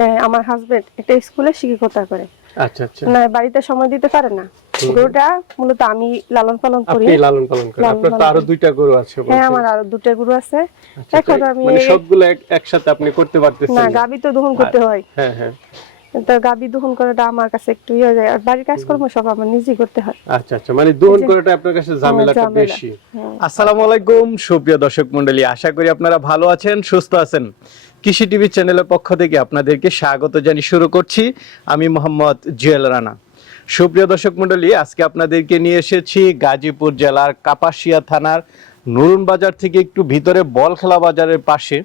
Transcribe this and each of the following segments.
হ্যাঁ আমার হাজবেন্ড একটা স্কুলে শিক্ষকতা করে। আচ্ছা আচ্ছা। না বাড়িতে সময় দিতে পারে না। গরুটা মূলত আমি লালন পালন করি। আপনি লালন পালন করেন। আপনার তো আরও দুইটা গরু আছে হ্যাঁ আমার আরও দুইটা গরু আছে। আচ্ছা, এখন আমি মানে সবগুলো একসাথে আপনি করতে পারতেছেন। না না? গাবি তো দহন করতে হয়। হ্যাঁ হ্যাঁ। তো গাবি দহন করাটা আমার কাছে একটু ইয়ে যায়। আর বাড়ির কাজকর্ম সব আমার নিজেই করতে হয়। আচ্ছা আচ্ছা। মানে দোহন করাটা আপনার কাছে ঝামেলাটা বেশি। হ্যাঁ। আসসালামু আলাইকুম সুপ্রিয় দর্শক মন্ডলী আশা করি আপনারা ভালো আছেন সুস্থ আছেন। কৃষি টিভি চ্যানেলের পক্ষ থেকে আপনাদেরকে স্বাগত জানিয়ে শুরু করছি। আমি মোহাম্মদ জুয়েল রানা। সুপ্রিয় দর্শক মন্ডলী আজকে আপনাদেরকে নিয়ে এসেছি গাজীপুর জেলার কাপাসিয়া থানার নুরুন বাজার থেকে একটু ভিতরে বলখেলা বাজারের পাশে।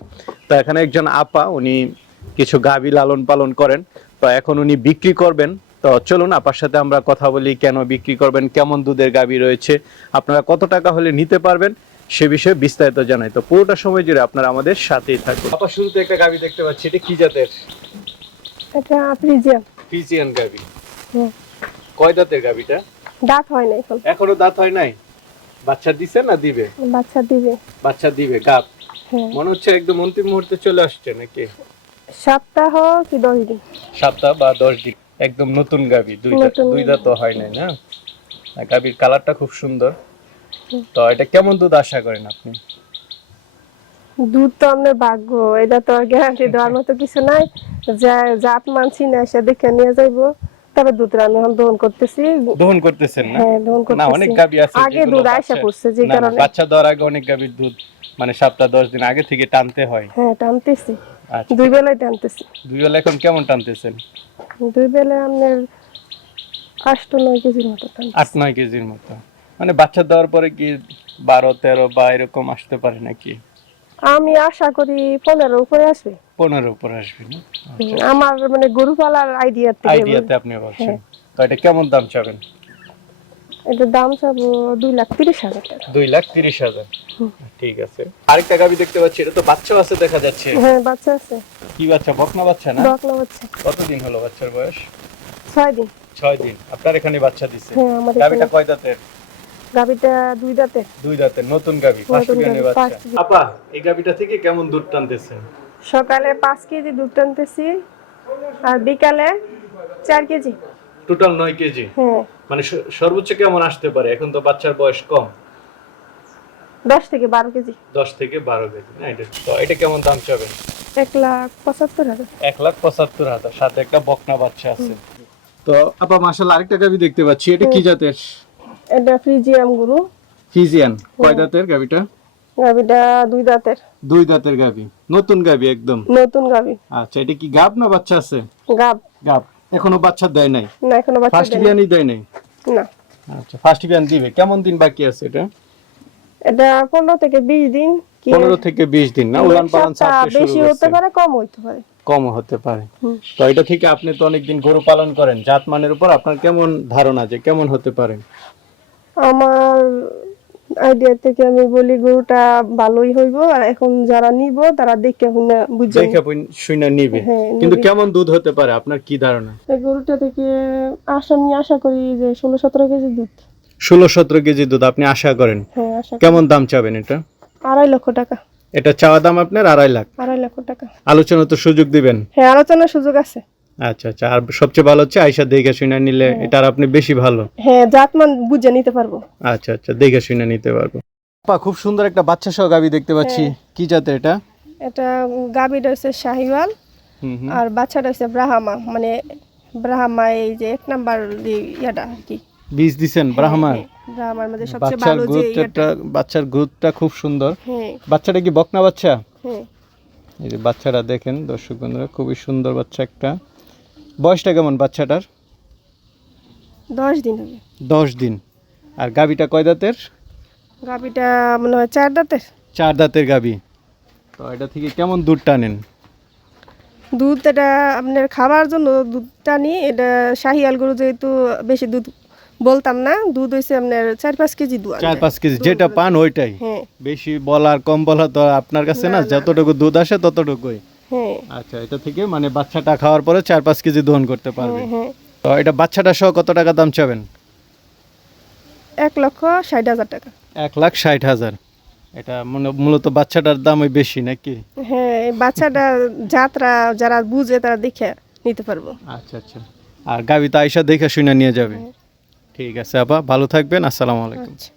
তো এখানে একজন আপা উনি কিছু গাভী লালন পালন করেন। তো এখন উনি বিক্রি করবেন তো চলুন আপার সাথে আমরা কথা বলি কেন বিক্রি করবেন কেমন দুধের গাভী রয়েছে আপনারা কত টাকা হলে নিতে পারবেন সে বিষয়ে বিস্তারিত জানাই। তো পুরোটা সময় জুড়ে আপনারা আমাদের সাথেই থাকুন। আপা শুরুতে একটা গাভী দেখতে পাচ্ছি এটা কি জাতের? এটা ফ্রিজিয়াম ফিজিয়ান গাভী। হুম। কয় দাঁতের গাভীটা? দাঁত হয় না এখন। এখনও দাঁত হয় নাই? বাচ্চা দিছে না দিবে? বাচ্চা দিবে। বাচ্চা দিবে গাপ হ্যাঁ। মনে হচ্ছে একদম অন্তিম মুহূর্তে চলে আসছে নাকি? সপ্তাহ কি দশ দিন? সপ্তাহ বা দশ দিন। একদম নতুন গাভী দুইটা নতুন দুই দাঁত হয় নাই না? গাভীর কালারটা খুব সুন্দর। তো এটা কেমন দুধ আশা করেন আপনি? দুধ তো আমাদের ভাগ্য এটা তো গ্যারান্টি দেওয়ার মতো কিছু নাই। যা জাত মানছি না সে দেখে নিয়ে যাইবো। তবে দুধটা আমি এখন দহন করতেছি। দহন করতেছেন না? হ্যাঁ দহন না অনেক করতেছি। গাভী আছে আগে দুধ বাচ্চা- করছে যে কারণে। বাচ্চা দেওয়ার আগে অনেক গাভীর দুধ মানে সপ্তাহ দশ দিন আগে থেকে টানতে হয়। হ্যাঁ টানতেছি। দুই বেলায় টানতেছি। দুই বেলা এখন কেমন টানতেছেন? দুই বেলায় আপনার আষ্ট নয় কেজির মতো আট নয় কেজির মতো। মানে বাচ্চা দেওয়ার পরে কি বারো তেরো বা এরকম আসতে পারে নাকি? আমি আশা করি পনেরো উপরে আসবে। পনেরো উপর আসবে না? আমার মানে গরু পালার আইডিয়া আইডিয়াতে আপনি বলছেন। তো এটা কেমন দাম চাবেন? এটার দাম চাবো দুই লাখ তিরিশ হাজার টাকা। দুই লাখ তিরিশ হাজার। ঠিক আছে। আরেকটা গাবি দেখতে পাচ্ছি এটা তো বাচ্চাও আছে দেখা যাচ্ছে। হ্যাঁ বাচ্চা আছে। কি বাচ্চা? বকনা বাচ্চা না? বকনা বাচ্চা। কতদিন হলো বাচ্চার বয়স? ছয় দিন। ছয় দিন। আপনার এখানে বাচ্চা দিচ্ছে হ্যাঁ আমাদের গাবিটা কয় দাঁতের? গাবিটা দুই দাঁতে দুই দাঁতের। নতুন গাবি ফার্স্ট বিয়ানের বাচ্চা। আপা এই গাবিটা থেকে কেমন দুধ টানতেছেন? সকালে পাঁচ কেজি দুধ টানতেছি আর বিকালে চার কেজি। টোটাল নয় কেজি। মানে সর্বোচ্চ কেমন আসতে পারে? এখন তো বাচ্চার বয়স কম। দশ থেকে বারো কেজি। দশ থেকে বারো কেজি না? এটা তো এটা কেমন দাম চাবেন? এক লাখ পঁচাত্তর হাজার। এক লাখ পঁচাত্তর হাজার। সাথে একটা বকনা বাচ্চা আছে। তো আপা মাশাআল্লাহ আরেকটা গাভী দেখতে পাচ্ছি। এটা কি জাতের? এটা ফ্রিজিয়াম গরু। ফিজিয়ান কয় দাঁতের গাভীটা? গাবিটা দুই দাঁতের। দুই দাঁতের গাভী। নতুন গাবি একদম। নতুন গাবি আচ্ছা এটা কি গাব না বাচ্চা আছে? গাব। গাব। এখনও বাচ্চা দেয় নাই? না এখনও বাচ্চা ফার্স্ট বিয়ানি বিয়ানই দেয় নাই? না। আচ্ছা ফার্স্ট বিয়ান দিবে। কেমন দিন বাকি আছে এটা? এটা পনেরো থেকে বিশ দিন কি পনেরো থেকে বিশ দিন না? উলান পালন ছাড়তে শুরু বেশি হতে পারে কম হতে পারে। কম হতে পারে। তো এটা থেকে আপনি তো অনেকদিন গরু পালন করেন। জাতমানের উপর আপনার কেমন ধারণা যে কেমন হতে পারে? আমার আইডিয়া থেকে আমি বলি গরুটা ভালোই হইব আর এখন যারা নিব তারা দেখে শুনে বুঝে দেখে শুনে নিবে। হ্যাঁ, কিন্তু কেমন দুধ হতে পারে? আপনার কি ধারণা? এই গরুটা থেকে আশা আমি আশা করি যে ষোলো সতেরো কেজি দুধ। ষোলো সতেরো কেজি দুধ আপনি আশা করেন? হ্যাঁ আশা কেমন দাম চাবেন এটা? আড়াই লক্ষ টাকা। এটা চাওয়া দাম আপনার আড়াই লাখ। আড়াই লক্ষ টাকা। আলোচনা তো সুযোগ দিবেন। হ্যাঁ আলোচনার সুযোগ আছে। আচ্ছা আচ্ছা। আর সবচেয়ে ভালো হচ্ছে আইসা দেখে শুনে নিলে এটা আর আপনি বেশি ভালো। হ্যাঁ জাতমান বুঝে নিতে পারব। আচ্ছা আচ্ছা দেখে শুনে নিতে পারব। আপা খুব সুন্দর একটা বাচ্চা সহ গাবি দেখতে পাচ্ছি। কি জাতের এটা? এটা গাবিটা হচ্ছে শাহিওয়াল। আর বাচ্চাটা হচ্ছে ব্রাহ্মা। মানে ব্রাহ্মা এই যে এক নাম্বার ইয়াটা আর কি। বীজ দিছেন ব্রাহ্মা? ব্রাহ্মার মধ্যে সবচেয়ে বাচ্চার ভালো যে গ্রোথটা বাচ্চার গ্রোথটা খুব সুন্দর। হ্যাঁ। বাচ্চাটা কি বকনা বাচ্চা? হ্যাঁ। এই যে বাচ্চাটা দেখেন দর্শক বন্ধুরা খুবই সুন্দর বাচ্চা একটা। বয়সটা কেমন বাচ্চাটার? দশ দিন হবে। দশ দিন। আর গাবিটা কয় দাঁতের? গাবিটা মনে হয় চার দাঁতের। চার দাঁতের গাবি তো এটা থেকে কেমন দুধ টানেন দুধ এটা আপনার খাবার জন্য দুধ টানি এটা শাহিয়াল গরু যেহেতু বেশি দুধ বলতাম না দুধ হয়েছে আপনার চার পাঁচ কেজি দুধ চার পাঁচ কেজি যেটা পান ওইটাই। হ্যাঁ। বেশি বলার কম বলা তো আপনার কাছে না। যতটুকু দুধ আসে ততটুকুই। আচ্ছা এটা থেকে মানে বাচ্চাটা খাওয়ার পরে চার পাঁচ কেজি দহন করতে পারবে। হ্যাঁ। তো এটা বাচ্চাটা সহ কত টাকা দাম চাবেন? এক লক্ষ ষাট হাজার টাকা। এক লাখ ষাট হাজার। এটা মূলত বাচ্চাটার দামই বেশি নাকি? হ্যাঁ বাচ্চাটা যাত্রা যারা বুঝে তারা দেখে নিতে পারব। আচ্ছা আচ্ছা। আর গাবি তো আইসা দেখে শুনে নিয়ে যাবে। ঠিক আছে আপা ভালো থাকবেন। আসসালামু আলাইকুম। আচ্ছা।